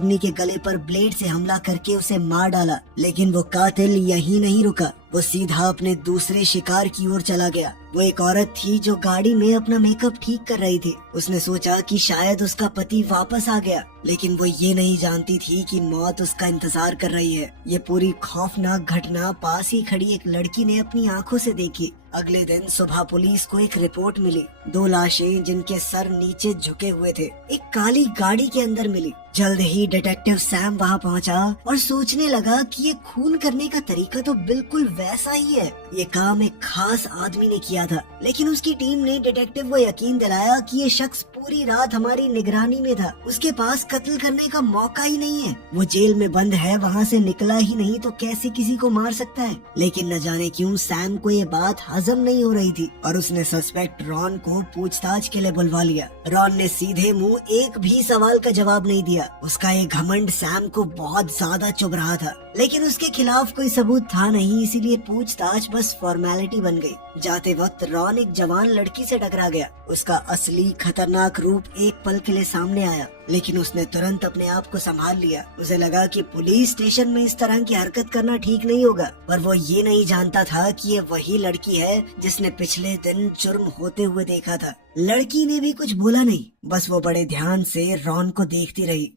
आदमी के गले पर ब्लेड से हमला करके उसे मार डाला। लेकिन वो कातिल यहीं नहीं रुका, वो सीधा अपने दूसरे शिकार की ओर चला गया। वो एक औरत थी जो गाड़ी में अपना मेकअप ठीक कर रही थी। उसने सोचा कि शायद उसका पति वापस आ गया, लेकिन वो ये नहीं जानती थी कि मौत उसका इंतजार कर रही है। ये पूरी खौफनाक घटना पास ही खड़ी एक लड़की ने अपनी आंखों से देखी। अगले दिन सुबह पुलिस को एक रिपोर्ट मिली, 2 लाशें जिनके सर नीचे झुके हुए थे एक काली गाड़ी के अंदर मिली। जल्द ही डिटेक्टिव सैम वहाँ पहुँचा और सोचने लगा कि ये खून करने का तरीका तो बिल्कुल वैसा ही है। ये काम एक खास आदमी ने किया था, लेकिन उसकी टीम ने डिटेक्टिव को यकीन दिलाया कि ये शख्स पूरी रात हमारी निगरानी में था। उसके पास कत्ल करने का मौका ही नहीं है। वो जेल में बंद है, वहाँ से निकला ही नहीं तो कैसे किसी को मार सकता है। लेकिन न जाने क्यों सैम को ये बात हजम नहीं हो रही थी और उसने सस्पेक्ट रॉन को पूछताछ के लिए बुलवा लिया। रॉन ने सीधे मुंह एक भी सवाल का जवाब नहीं दिया। उसका ये घमंड सैम को बहुत ज्यादा चुभ रहा था, लेकिन उसके खिलाफ कोई सबूत था नहीं, इसीलिए पूछताछ बस फॉर्मेलिटी बन गई। जाते वक्त रॉन एक जवान लड़की से टकरा गया। उसका असली खतरनाक रूप एक पल के लिए सामने आया, लेकिन उसने तुरंत अपने आप को संभाल लिया। उसे लगा कि पुलिस स्टेशन में इस तरह की हरकत करना ठीक नहीं होगा, पर वो ये नहीं जानता था कि ये वही लड़की है जिसने पिछले दिन जुर्म होते हुए देखा था। लड़की ने भी कुछ बोला नहीं, बस वो बड़े ध्यान से रॉन को देखती रही।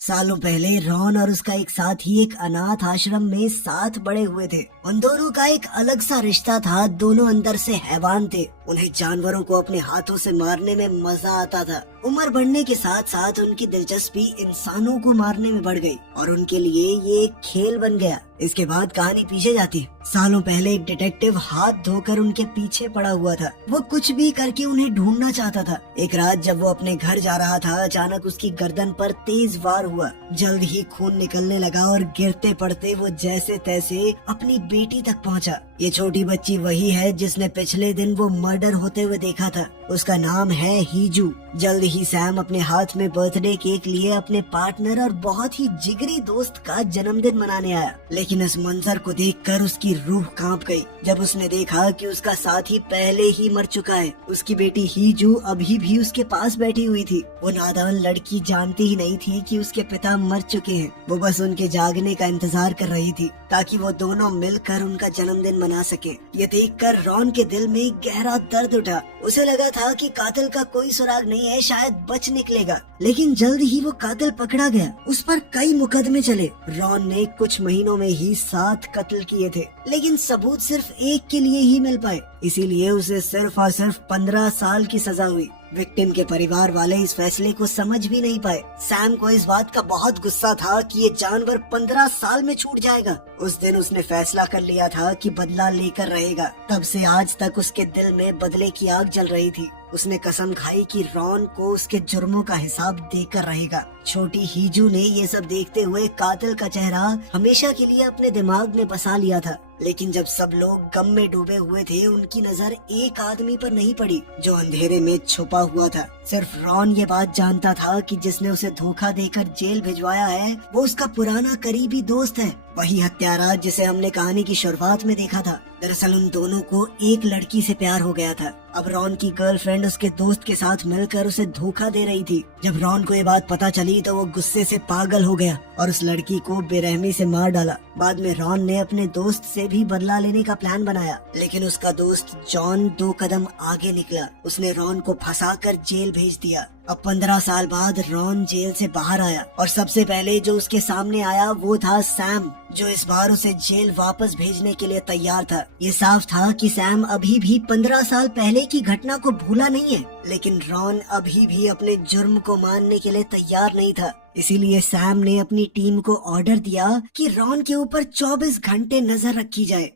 सालों पहले रॉन और उसका एक साथी एक अनाथ आश्रम में साथ बड़े हुए थे। उन दोनों का एक अलग सा रिश्ता था। दोनों अंदर से हैवान थे। उन्हें जानवरों को अपने हाथों से मारने में मजा आता था। उम्र बढ़ने के साथ साथ उनकी दिलचस्पी इंसानों को मारने में बढ़ गई और उनके लिए ये एक खेल बन गया। इसके बाद कहानी पीछे जाती है। सालों पहले एक डिटेक्टिव हाथ धोकर उनके पीछे पड़ा हुआ था। वो कुछ भी करके उन्हें ढूंढना चाहता था। एक रात जब वो अपने घर जा रहा था, अचानक उसकी गर्दन पर तेज वार हुआ। जल्द ही खून निकलने लगा और गिरते पड़ते वो जैसे तैसे अपनी बेटी तक पहुंचा। ये छोटी बच्ची वही है जिसने पिछले दिन वो मर्डर होते हुए देखा था। उसका नाम है हीजू। जल्द ही सैम अपने हाथ में बर्थडे केक लिए अपने पार्टनर और बहुत ही जिगरी दोस्त का जन्मदिन मनाने आया, लेकिन इस मंजर को देखकर उसकी रूह कांप गई जब उसने देखा कि उसका साथी पहले ही मर चुका है। उसकी बेटी हीजू अभी भी उसके पास बैठी हुई थी। वो नादान लड़की जानती ही नहीं थी कि उसके पिता मर चुके हैं। वो बस उनके जागने का इंतजार कर रही थी ताकि वो दोनों मिलकर उनका जन्मदिन मना सके। ये देखकर रॉन के दिल में गहरा दर्द उठा। उसे लगा था कि कातिल का कोई सुराग नहीं है, शायद बच निकलेगा। लेकिन जल्द ही वो कातिल पकड़ा गया। उस पर कई मुकदमे चले। रॉन ने कुछ महीनों में ही 7 कत्ल किए थे, लेकिन सबूत सिर्फ एक के लिए ही मिल पाए। इसीलिए उसे सिर्फ और सिर्फ 15 साल की सजा हुई। विक्टिम के परिवार वाले इस फैसले को समझ भी नहीं पाए। सैम को इस बात का बहुत गुस्सा था कि ये जानवर 15 साल में छूट जाएगा। उस दिन उसने फैसला कर लिया था कि बदला लेकर रहेगा। तब से आज तक उसके दिल में बदले की आग जल रही थी। उसने कसम खाई कि रॉन को उसके जुर्मों का हिसाब देकर रहेगा। छोटी हीजू ने ये सब देखते हुए कातिल का चेहरा हमेशा के लिए अपने दिमाग में बसा लिया था। लेकिन जब सब लोग गम में डूबे हुए थे, उनकी नजर एक आदमी पर नहीं पड़ी जो अंधेरे में छुपा हुआ था। सिर्फ रॉन ये बात जानता था कि जिसने उसे धोखा देकर जेल भिजवाया है वो उसका पुराना करीबी दोस्त है, वही हत्यारा जिसे हमने कहानी की शुरुआत में देखा था। दरअसल उन दोनों को एक लड़की से प्यार हो गया था। अब रॉन की गर्लफ्रेंड उसके दोस्त के साथ मिलकर उसे धोखा दे रही थी। जब रॉन को ये बात पता चली तो वो गुस्से से पागल हो गया और उस लड़की को बेरहमी से मार डाला। बाद में रॉन ने अपने दोस्त से भी बदला लेने का प्लान बनाया, लेकिन उसका दोस्त जॉन 2 कदम आगे निकला। उसने रॉन को फंसाकर जेल भेज दिया। अब 15 साल बाद रॉन जेल से बाहर आया और सबसे पहले जो उसके सामने आया वो था सैम, जो इस बार उसे जेल वापस भेजने के लिए तैयार था। ये साफ था कि सैम अभी भी 15 साल पहले की घटना को भूला नहीं है, लेकिन रॉन अभी भी अपने जुर्म को मानने के लिए तैयार नहीं था। इसीलिए सैम ने अपनी टीम को ऑर्डर दिया कि रॉन के ऊपर 24 घंटे नजर रखी जाए।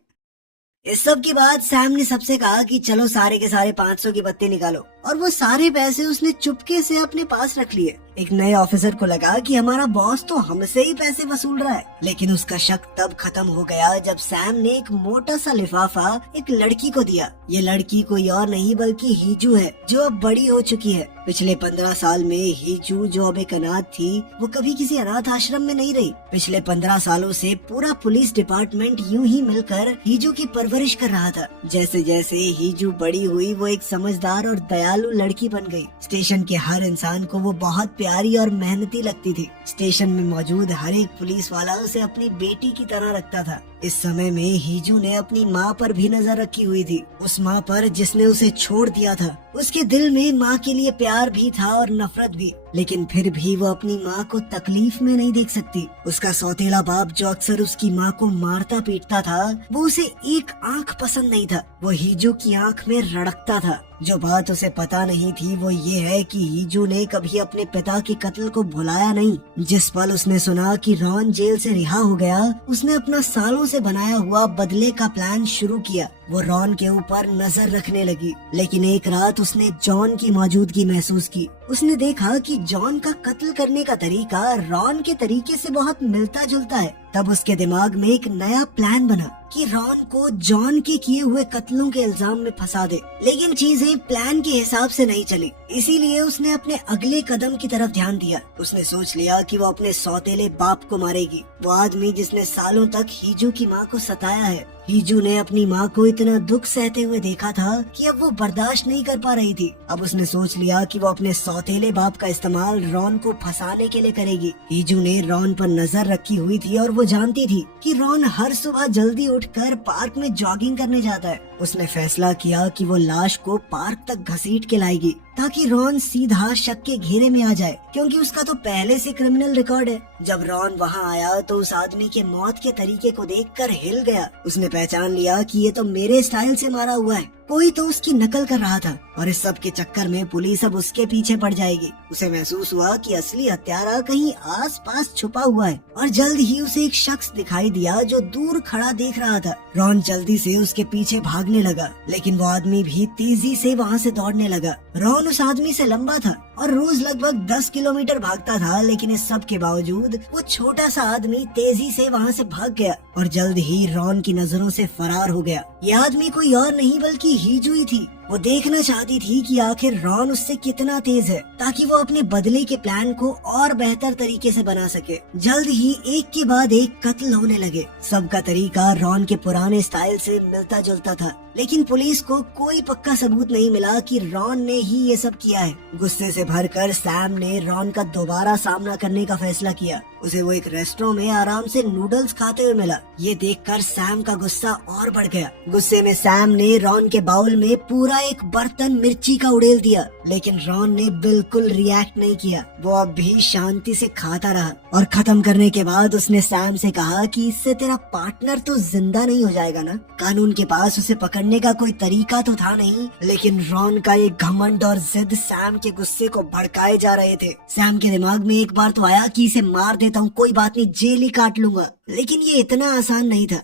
इस सब के बाद सैम ने सबसे कहा कि चलो सारे के सारे 500 की बत्ती निकालो, और वो सारे पैसे उसने चुपके से अपने पास रख लिए। एक नए ऑफिसर को लगा कि हमारा बॉस तो हमसे ही पैसे वसूल रहा है, लेकिन उसका शक तब खत्म हो गया जब सैम ने एक मोटा सा लिफाफा एक लड़की को दिया। ये लड़की कोई और नहीं बल्कि हीजू है, जो अब बड़ी हो चुकी है। पिछले 15 साल में हीजू, जो अब एक अनाथ थी, वो कभी किसी अनाथ आश्रम में नहीं रही। पिछले 15 सालों से पूरा पुलिस डिपार्टमेंट यूं ही मिलकर हीजू की परवरिश कर रहा था। जैसे जैसे हीजू बड़ी हुई वो एक समझदार और दयालु दयालु लड़की बन गई। स्टेशन के हर इंसान को वो बहुत प्यारी और मेहनती लगती थी। स्टेशन में मौजूद हर एक पुलिस वाला उसे अपनी बेटी की तरह रखता था। इस समय में हीजू ने अपनी माँ पर भी नजर रखी हुई थी, उस माँ पर जिसने उसे छोड़ दिया था। उसके दिल में माँ के लिए प्यार भी था और नफरत भी, लेकिन फिर भी वो अपनी माँ को तकलीफ में नहीं देख सकती। उसका सौतेला बाप जो अक्सर उसकी माँ को मारता पीटता था, वो उसे एक आंख पसंद नहीं था। वो हीजू की आंख में रड़कता था। जो बात उसे पता नहीं थी वो ये है कि हीजू ने कभी अपने पिता के कत्ल को भुलाया नहीं। जिस पल उसने सुना कि रॉन जेल से रिहा हो गया, उसने अपना सालों से बनाया हुआ बदले का प्लान शुरू किया। वो रॉन के ऊपर नजर रखने लगी, लेकिन एक रात उसने जॉन की मौजूदगी महसूस की। उसने देखा कि जॉन का कत्ल करने का तरीका रॉन के तरीके से बहुत मिलता जुलता है। तब उसके दिमाग में एक नया प्लान बना कि रॉन को जॉन के किए हुए कत्लों के इल्जाम में फंसा दे, लेकिन चीजें प्लान के हिसाब से नहीं चली। इसीलिए उसने अपने अगले कदम की तरफ ध्यान दिया। उसने सोच लिया कि वो अपने सौतेले बाप को मारेगी, वो आदमी जिसने सालों तक हीजू की माँ को सताया है। हीजू ने अपनी माँ को इतना दुख सहते हुए देखा था कि अब वो बर्दाश्त नहीं कर पा रही थी। अब उसने सोच लिया कि वो अपने सौतेले बाप का इस्तेमाल रॉन को फंसाने के लिए करेगी। हीजू ने रॉन पर नजर रखी हुई थी और वो जानती थी कि रॉन हर सुबह जल्दी उठकर पार्क में जॉगिंग करने जाता है। उसने फैसला किया कि वो लाश को पार्क तक घसीट के लाएगी ताकि रॉन सीधा शक के घेरे में आ जाए, क्योंकि उसका तो पहले से क्रिमिनल रिकॉर्ड है। जब रॉन वहाँ आया तो उस आदमी के मौत के तरीके को देखकर हिल गया। उसने पहचान लिया कि ये तो मेरे स्टाइल से मारा हुआ है, कोई तो उसकी नकल कर रहा था और इस सब के चक्कर में पुलिस अब उसके पीछे पड़ जाएगी। उसे महसूस हुआ कि असली हत्यारा कहीं आसपास छुपा हुआ है और जल्द ही उसे एक शख्स दिखाई दिया जो दूर खड़ा देख रहा था। रॉन जल्दी से उसके पीछे भागने लगा, लेकिन वो आदमी भी तेजी से वहाँ से दौड़ने लगा। रॉन उस आदमी से लंबा था और रोज लगभग 10 किलोमीटर भागता था, लेकिन इस सब के बावजूद वो छोटा सा आदमी तेजी से वहाँ से भाग गया और जल्द ही रॉन की नजरों से फरार हो गया। ये आदमी कोई और नहीं बल्कि हीजू ही थी। वो देखना चाहती थी कि आखिर रॉन उससे कितना तेज है, ताकि वो अपने बदले के प्लान को और बेहतर तरीके से बना सके। जल्द ही एक के बाद एक कत्ल होने लगे। सबका तरीका रॉन के पुराने स्टाइल से मिलता जुलता था, लेकिन पुलिस को कोई पक्का सबूत नहीं मिला कि रॉन ने ही ये सब किया है। गुस्से से भरकर सैम ने रॉन का दोबारा सामना करने का फैसला किया। उसे वो एक रेस्टोरेंट में आराम से नूडल्स खाते हुए मिला। ये देखकर सैम का गुस्सा और बढ़ गया। गुस्से में सैम ने रॉन के बाउल में पूरा एक बर्तन मिर्ची का उड़ेल दिया, लेकिन रॉन ने बिल्कुल रिएक्ट नहीं किया। वो अब भी शांति से खाता रहा और खत्म करने के बाद उसने सैम से कहा कि इससे तेरा पार्टनर तो जिंदा नहीं हो जाएगा ना। कानून के पास उसे पकड़ने का कोई तरीका तो था नहीं, लेकिन रॉन का ये घमंड और जिद सैम के गुस्से को भड़काए जा रहे थे। सैम के दिमाग में एक बार तो आया कि इसे मार देता हूँ, कोई बात नहीं, जेल ही काट लूंगा, लेकिन ये इतना आसान नहीं था।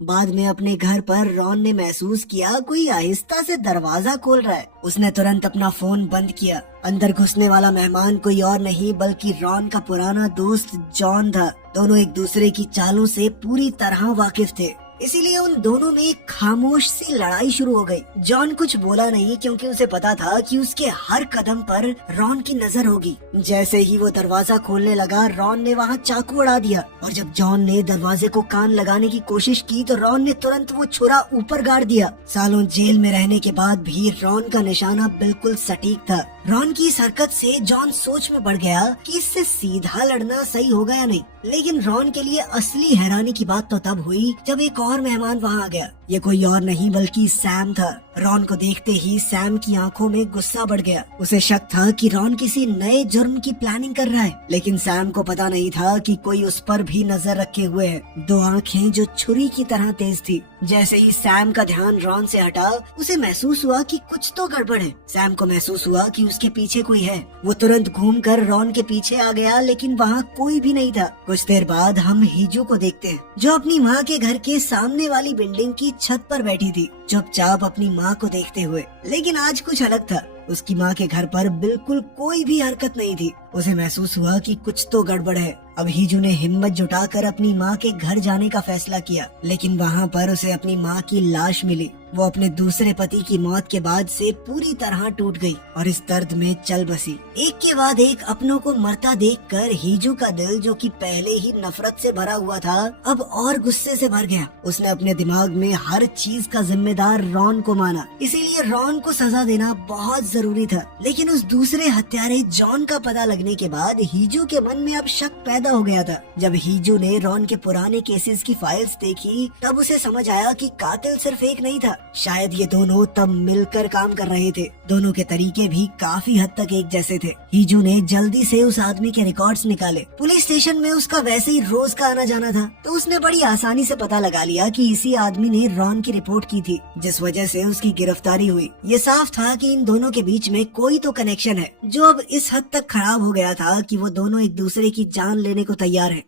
बाद में अपने घर पर रॉन ने महसूस किया कोई आहिस्ता से दरवाजा खोल रहा है। उसने तुरंत अपना फोन बंद किया। अंदर घुसने वाला मेहमान कोई और नहीं बल्कि रॉन का पुराना दोस्त जॉन था। दोनों एक दूसरे की चालों से पूरी तरह वाकिफ थे, इसीलिए उन दोनों में एक खामोश सी लड़ाई शुरू हो गई। जॉन कुछ बोला नहीं क्योंकि उसे पता था कि उसके हर कदम पर रॉन की नजर होगी। जैसे ही वो दरवाजा खोलने लगा, रॉन ने वहाँ चाकू उड़ा दिया और जब जॉन ने दरवाजे को कान लगाने की कोशिश की तो रॉन ने तुरंत वो छुरा ऊपर गाड़ दिया। सालों जेल में रहने के बाद भी रॉन का निशाना बिल्कुल सटीक था। रॉन की इस हरकत से जॉन सोच में पड़ गया कि इससे सीधा लड़ना सही होगा या नहीं। लेकिन रॉन के लिए असली हैरानी की बात तो तब हुई जब एक और मेहमान वहाँ आ गया। ये कोई और नहीं बल्कि सैम था। रॉन को देखते ही सैम की आंखों में गुस्सा बढ़ गया। उसे शक था कि रॉन किसी नए जुर्म की प्लानिंग कर रहा है, लेकिन सैम को पता नहीं था कि कोई उस पर भी नजर रखे हुए है। दो आंखें जो छुरी की तरह तेज थी। जैसे ही सैम का ध्यान रॉन से हटा, उसे महसूस हुआ कि कुछ तो गड़बड़ है। सैम को महसूस हुआ कि उसके पीछे कोई है। वो तुरंत घूमकर रॉन के पीछे आ गया, लेकिन वहाँ कोई भी नहीं था। कुछ देर बाद हम हीजू को देखते हैं, जो अपनी माँ के घर के सामने वाली बिल्डिंग की छत पर बैठी थी, चुपचाप अपनी माँ को देखते हुए। लेकिन आज कुछ अलग था। उसकी माँ के घर पर बिल्कुल कोई भी हरकत नहीं थी। उसे महसूस हुआ कि कुछ तो गड़बड़ है। अब हीजू ने हिम्मत जुटाकर अपनी माँ के घर जाने का फैसला किया, लेकिन वहाँ पर उसे अपनी माँ की लाश मिली। वो अपने दूसरे पति की मौत के बाद से पूरी तरह टूट गई और इस दर्द में चल बसी। एक के बाद एक अपनों को मरता देखकर हीजू का दिल, जो कि पहले ही नफरत से भरा हुआ था, अब और गुस्से से भर गया। उसने अपने दिमाग में हर चीज का जिम्मेदार रॉन को माना, इसीलिए रॉन को सजा देना बहुत जरूरी था। लेकिन उस दूसरे हत्यारे जॉन का पता लगने के बाद हीजू के मन में अब शक पैदा हो गया था। जब हीजू ने रॉन के पुराने केसेस की फाइल्स देखी, तब उसे समझ आया कि कातिल सिर्फ एक नहीं था, शायद ये दोनों तब मिलकर काम कर रहे थे। दोनों के तरीके भी काफी हद तक एक जैसे थे। हीजू ने जल्दी से उस आदमी के रिकॉर्ड्स निकाले। पुलिस स्टेशन में उसका वैसे ही रोज का आना जाना था, तो उसने बड़ी आसानी से पता लगा लिया कि इसी आदमी ने रॉन की रिपोर्ट की थी, जिस वजह से उसकी गिरफ्तारी हुई। ये साफ था कि इन दोनों के बीच में कोई तो कनेक्शन है, जो अब इस हद तक खराब हो गया था कि वो दोनों एक दूसरे की जान लेने को तैयार हैं।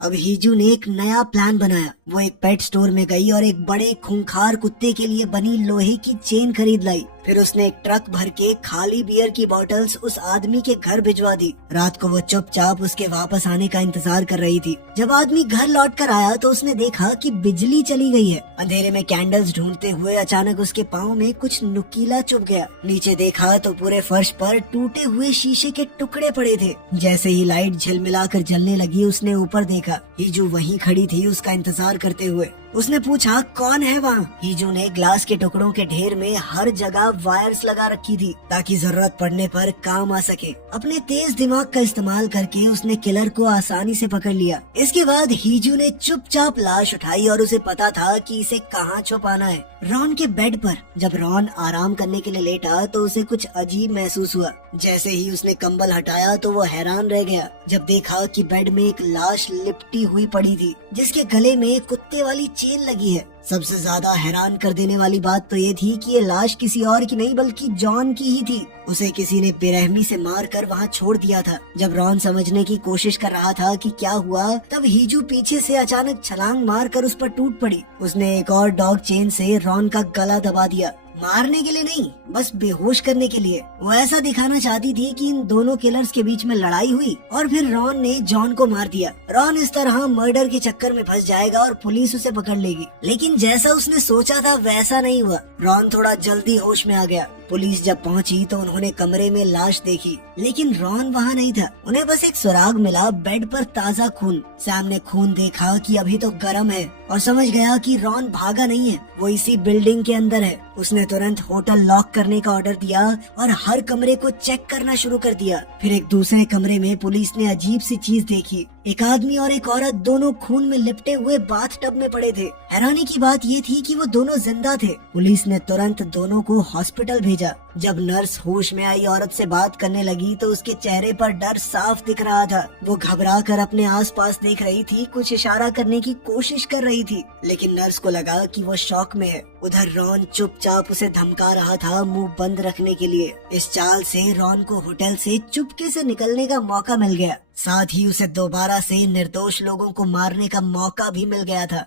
अब हीजू ने एक नया प्लान बनाया। वो एक पेट स्टोर में गई और एक बड़े खूंखार कुत्ते के लिए बनी लोहे की चेन खरीद लाई। फिर उसने एक ट्रक भर के खाली बियर की बोतल्स उस आदमी के घर भिजवा दी। रात को वो चुपचाप उसके वापस आने का इंतजार कर रही थी। जब आदमी घर लौट कर आया तो उसने देखा कि बिजली चली गई है। अंधेरे में कैंडल्स ढूंढते हुए अचानक उसके पाँव में कुछ नुकीला चुभ गया। नीचे देखा तो पूरे फर्श पर टूटे हुए शीशे के टुकड़े पड़े थे। जैसे ही लाइट झिलमिलाकर जलने लगी, उसने ऊपर देखा। हीजू वहीं खड़ी थी उसका इंतजार करते हुए। उसने पूछा, कौन है वहाँ? हीजू ने ग्लास के टुकड़ों के ढेर में हर जगह वायर्स लगा रखी थी, ताकि जरूरत पड़ने पर काम आ सके। अपने तेज दिमाग का इस्तेमाल करके उसने किलर को आसानी से पकड़ लिया। इसके बाद हीजू ने चुपचाप लाश उठाई और उसे पता था कि इसे कहाँ छुपाना है। रॉन के बेड पर। जब रॉन आराम करने के लिए लेटा तो उसे कुछ अजीब महसूस हुआ। जैसे ही उसने कंबल हटाया तो वो हैरान रह गया जब देखा कि बेड में एक लाश लिपटी हुई पड़ी थी, जिसके गले में कुत्ते वाली चेन लगी है। सबसे ज्यादा हैरान कर देने वाली बात तो ये थी कि ये लाश किसी और की नहीं बल्कि जॉन की ही थी। उसे किसी ने बेरहमी से मारकर वहाँ छोड़ दिया था। जब रॉन समझने की कोशिश कर रहा था कि क्या हुआ, तब हीजू पीछे से अचानक छलांग मारकर उस पर टूट पड़ी। उसने एक और डॉग चेन से रॉन का गला दबा दिया। मारने के लिए नहीं, बस बेहोश करने के लिए। वो ऐसा दिखाना चाहती थी कि इन दोनों किलर्स के बीच में लड़ाई हुई और फिर रॉन ने जॉन को मार दिया। रॉन इस तरह मर्डर के चक्कर में फंस जाएगा और पुलिस उसे पकड़ लेगी। लेकिन जैसा उसने सोचा था वैसा नहीं हुआ। रॉन थोड़ा जल्दी होश में आ गया। पुलिस जब पहुंची तो उन्होंने कमरे में लाश देखी, लेकिन रॉन वहाँ नहीं था। उन्हें बस एक सुराग मिला, बेड पर ताज़ा खून। सैम ने खून देखा कि अभी तो गर्म है और समझ गया कि रॉन भागा नहीं है, वो इसी बिल्डिंग के अंदर है। उसने तुरंत होटल लॉक करने का ऑर्डर दिया और हर कमरे को चेक करना शुरू कर दिया। फिर एक दूसरे कमरे में पुलिस ने अजीब सी चीज देखी। एक आदमी और एक औरत दोनों खून में लिपटे हुए बाथटब में पड़े थे। हैरानी की बात ये थी कि वो दोनों जिंदा थे। पुलिस ने तुरंत दोनों को हॉस्पिटल भेजा। जब नर्स होश में आई औरत से बात करने लगी तो उसके चेहरे पर डर साफ दिख रहा था। वो घबरा कर अपने आसपास देख रही थी, कुछ इशारा करने की कोशिश कर रही थी, लेकिन नर्स को लगा कि वो शॉक में है। उधर रॉन चुपचाप उसे धमका रहा था मुंह बंद रखने के लिए। इस चाल से रॉन को होटल से चुपके से निकलने का मौका मिल गया। साथ ही उसे दोबारा से निर्दोष लोगों को मारने का मौका भी मिल गया था।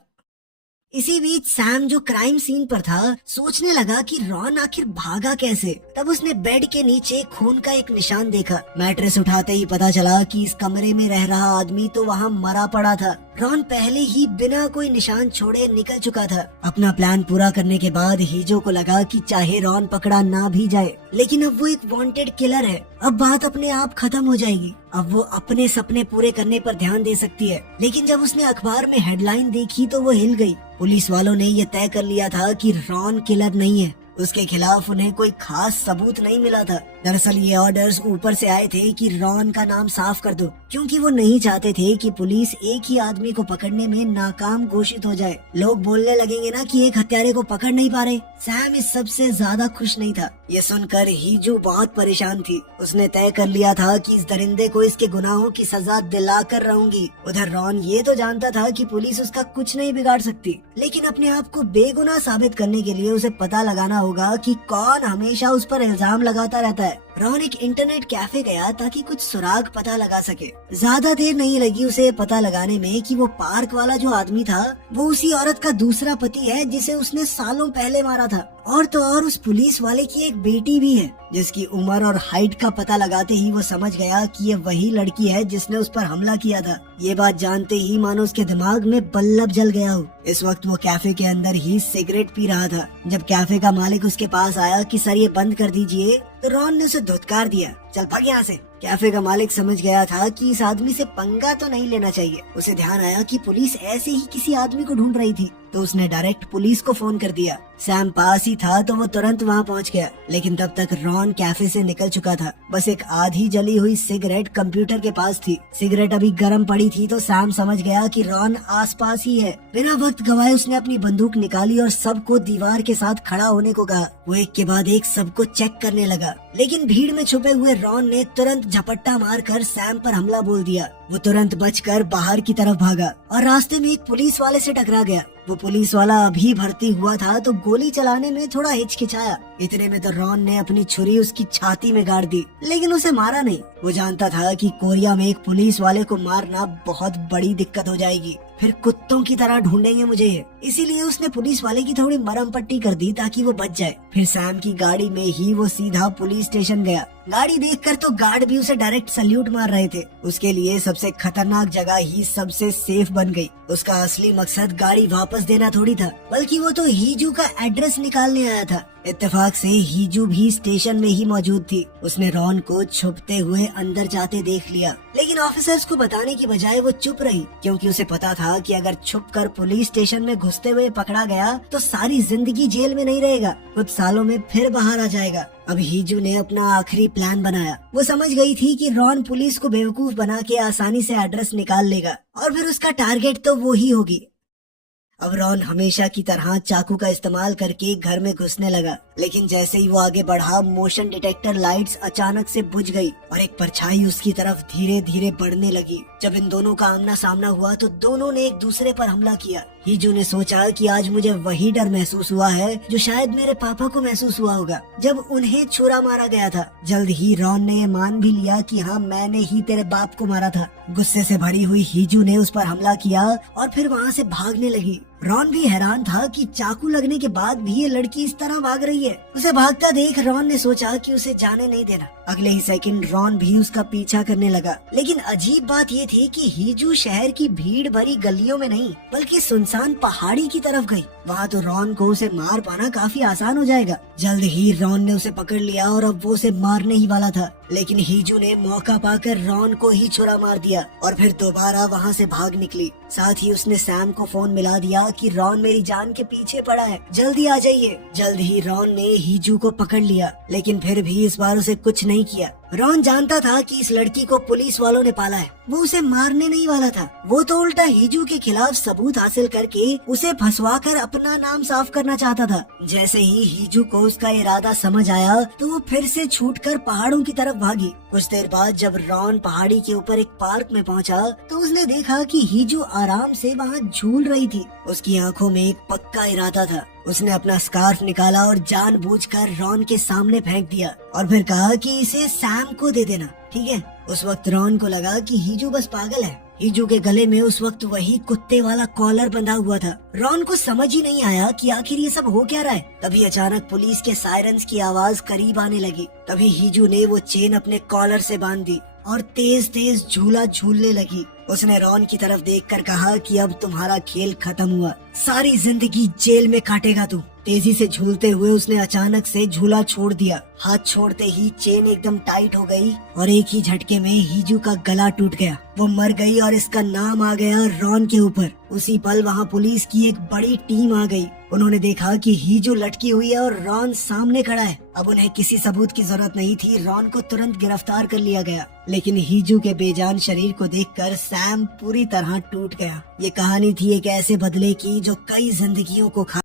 इसी बीच सैम, जो क्राइम सीन पर था, सोचने लगा कि रॉन आखिर भागा कैसे। तब उसने बेड के नीचे खून का एक निशान देखा। मैट्रेस उठाते ही पता चला कि इस कमरे में रह रहा आदमी तो वहाँ मरा पड़ा था। रॉन पहले ही बिना कोई निशान छोड़े निकल चुका था। अपना प्लान पूरा करने के बाद हीजो को लगा कि चाहे रॉन पकड़ा ना भी जाए, लेकिन अब वो एक वांटेड किलर है। अब बात अपने आप खत्म हो जाएगी। अब वो अपने सपने पूरे करने पर ध्यान दे सकती है। लेकिन जब उसने अखबार में हेडलाइन देखी तो वो हिल गई। पुलिस वालों ने ये तय कर लिया था कि रॉन किलर नहीं है। उसके खिलाफ उन्हें कोई खास सबूत नहीं मिला था। दरअसल ये ऑर्डर्स ऊपर से आए थे कि रॉन का नाम साफ कर दो, क्योंकि वो नहीं चाहते थे कि पुलिस एक ही आदमी को पकड़ने में नाकाम घोषित हो जाए। लोग बोलने लगेंगे ना कि एक हत्यारे को पकड़ नहीं पा रहे। सैम इस सबसे ज्यादा खुश नहीं था। ये सुनकर हीजू बहुत परेशान थी। उसने तय कर लिया था कि इस दरिंदे को इसके गुनाहों की सजा दिलाकर रहूंगी। उधर रॉन ये तो जानता था कि पुलिस उसका कुछ नहीं बिगाड़ सकती, लेकिन अपने आप को बेगुनाह साबित करने के लिए उसे पता लगाना होगा कि कौन हमेशा उस पर इल्जाम लगाता रहता है। है। रॉन एक इंटरनेट कैफे गया ताकि कुछ सुराग पता लगा सके। ज्यादा देर नहीं लगी उसे पता लगाने में कि वो पार्क वाला जो आदमी था वो उसी औरत का दूसरा पति है जिसे उसने सालों पहले मारा था। और तो और उस पुलिस वाले की एक बेटी भी है जिसकी उम्र और हाइट का पता लगाते ही वो समझ गया कि ये वही लड़की है जिसने उस पर हमला किया था। ये बात जानते ही मानो उसके दिमाग में बल्ब जल गया हो। इस वक्त वो कैफे के अंदर ही सिगरेट पी रहा था। जब कैफे का मालिक उसके पास आया कि सर ये बंद कर दीजिए, तो रॉन ने उसे धुतकार दिया, चल भाग यहाँ से। कैफे का मालिक समझ गया था कि इस आदमी से पंगा तो नहीं लेना चाहिए। उसे ध्यान आया कि पुलिस ऐसे ही किसी आदमी को ढूंढ रही थी, तो उसने डायरेक्ट पुलिस को फोन कर दिया। सैम पास ही था तो वो तुरंत वहाँ पहुँच गया, लेकिन तब तक रॉन कैफे से निकल चुका था। बस एक आधी जली हुई सिगरेट कंप्यूटर के पास थी। सिगरेट अभी गर्म पड़ी थी तो सैम समझ गया कि रॉन आसपास ही है। बिना वक्त गवाए उसने अपनी बंदूक निकाली और सबको दीवार के साथ खड़ा होने को कहा। वो एक के बाद एक सबको चेक करने लगा, लेकिन भीड़ में छुपे हुए रॉन ने तुरंत झपट्टा मारकर सैम पर हमला बोल दिया। वो तुरंत बचकर बाहर की तरफ भागा और रास्ते में एक पुलिस वाले से टकरा गया। वो पुलिस वाला अभी भर्ती हुआ था तो गोली चलाने में थोड़ा हिचकिचाया। इतने में तो रॉन ने अपनी छुरी उसकी छाती में गाड़ दी, लेकिन उसे मारा नहीं। वो जानता था कि कोरिया में एक पुलिस वाले को मारना बहुत बड़ी दिक्कत हो जाएगी, फिर कुत्तों की तरह ढूंढेंगे मुझे ये। इसीलिए उसने पुलिस वाले की थोड़ी मरहम पट्टी कर दी ताकि वो बच जाए। फिर सैम की गाड़ी में ही वो सीधा पुलिस स्टेशन गया। गाड़ी देखकर तो गार्ड भी उसे डायरेक्ट सल्यूट मार रहे थे। उसके लिए सबसे खतरनाक जगह ही सबसे सेफ बन गई। उसका असली मकसद गाड़ी वापस देना थोड़ी था, बल्कि वो तो हीजू का एड्रेस निकालने आया था। इत्तेफाक से हीजू भी स्टेशन में ही मौजूद थी। उसने रॉन को छुपते हुए अंदर जाते देख लिया, लेकिन ऑफिसर्स को बताने की बजाय वो चुप रही, क्योंकि उसे पता था कि अगर छुपकर पुलिस स्टेशन में घुसते हुए पकड़ा गया तो सारी जिंदगी जेल में नहीं रहेगा, कुछ सालों में फिर बाहर आ जाएगा। अब हीजू ने अपना आखिरी प्लान बनाया। वो समझ गई थी कि रॉन पुलिस को बेवकूफ बना के आसानी से एड्रेस निकाल लेगा और फिर उसका टारगेट तो वो ही होगी। अब रॉन हमेशा की तरह चाकू का इस्तेमाल करके घर में घुसने लगा, लेकिन जैसे ही वो आगे बढ़ा मोशन डिटेक्टर लाइट्स अचानक से बुझ गई और एक परछाई उसकी तरफ धीरे धीरे बढ़ने लगी। जब इन दोनों का आमना सामना हुआ तो दोनों ने एक दूसरे पर हमला किया। हीजू ने सोचा कि आज मुझे वही डर महसूस हुआ है जो शायद मेरे पापा को महसूस हुआ होगा जब उन्हें छुरा मारा गया था। जल्द ही रॉन ने ये मान भी लिया कि हाँ, मैंने ही तेरे बाप को मारा था। गुस्से से भरी हुई हीजू ने उस पर हमला किया और फिर वहाँ से भागने लगी। रॉन भी हैरान था कि चाकू लगने के बाद भी ये लड़की इस तरह भाग रही है। उसे भागता देख रॉन ने सोचा कि उसे जाने नहीं देना। अगले ही सेकंड रॉन भी उसका पीछा करने लगा, लेकिन अजीब बात ये थी कि हीजू शहर की भीड़ भरी गलियों में नहीं बल्कि सुनसान पहाड़ी की तरफ गई। वहाँ तो रॉन को उसे मार पाना काफी आसान हो जाएगा। जल्द ही रॉन ने उसे पकड़ लिया और अब वो उसे मारने ही वाला था, लेकिन हीजू ने मौका पाकर रॉन को ही छुरा मार दिया और फिर दोबारा वहाँ से भाग निकली। साथ ही उसने सैम को फोन मिला दिया कि रॉन मेरी जान के पीछे पड़ा है, जल्दी आ जाइए। जल्द ही रॉन ने हीजू को पकड़ लिया, लेकिन फिर भी इस बार उसे कुछ नहीं किया। रॉन जानता था कि इस लड़की को पुलिस वालों ने पाला है, वो उसे मारने नहीं वाला था। वो तो उल्टा हीजू के खिलाफ सबूत हासिल करके उसे फंसवाकर अपना नाम साफ करना चाहता था। जैसे ही हीजू को उसका इरादा समझ आया तो वो फिर से छूटकर पहाड़ों की तरफ भागी। कुछ देर बाद जब रॉन पहाड़ी के ऊपर एक पार्क में पहुंचा तो उसने देखा कि हीजू आराम से वहाँ झूल रही थी। उसकी आंखों में एक पक्का इरादा था। उसने अपना स्कार्फ निकाला और जानबूझकर रॉन के सामने फेंक दिया और फिर कहा कि इसे सैम को दे देना, ठीक है। उस वक्त रॉन को लगा कि हीजू बस पागल है। हीजू के गले में उस वक्त वही कुत्ते वाला कॉलर बंधा हुआ था। रॉन को समझ ही नहीं आया कि आखिर ये सब हो क्या रहा है। तभी अचानक पुलिस के सायरन्स की आवाज करीब आने लगी। तभी हीजू ने वो चेन अपने कॉलर से बांध दी और तेज तेज झूला झूलने लगी। उसने रॉन की तरफ देखकर कहा कि अब तुम्हारा खेल खत्म हुआ, सारी जिंदगी जेल में काटेगा तू। तेजी से झूलते हुए उसने अचानक से झूला छोड़ दिया। हाथ छोड़ते ही चेन एकदम टाइट हो गई और एक ही झटके में हीजू का गला टूट गया। वो मर गई और इसका नाम आ गया रॉन के ऊपर। उसी पल वहाँ पुलिस की एक बड़ी टीम आ गई। उन्होंने देखा कि हीजू लटकी हुई है और रॉन सामने खड़ा है। अब उन्हें किसी सबूत की जरूरत नहीं थी। रॉन को तुरंत गिरफ्तार कर लिया गया, लेकिन हीजू के बेजान शरीर को देखकर सैम पूरी तरह टूट गया। ये कहानी थी एक ऐसे बदले की जो कई जिंदगियों को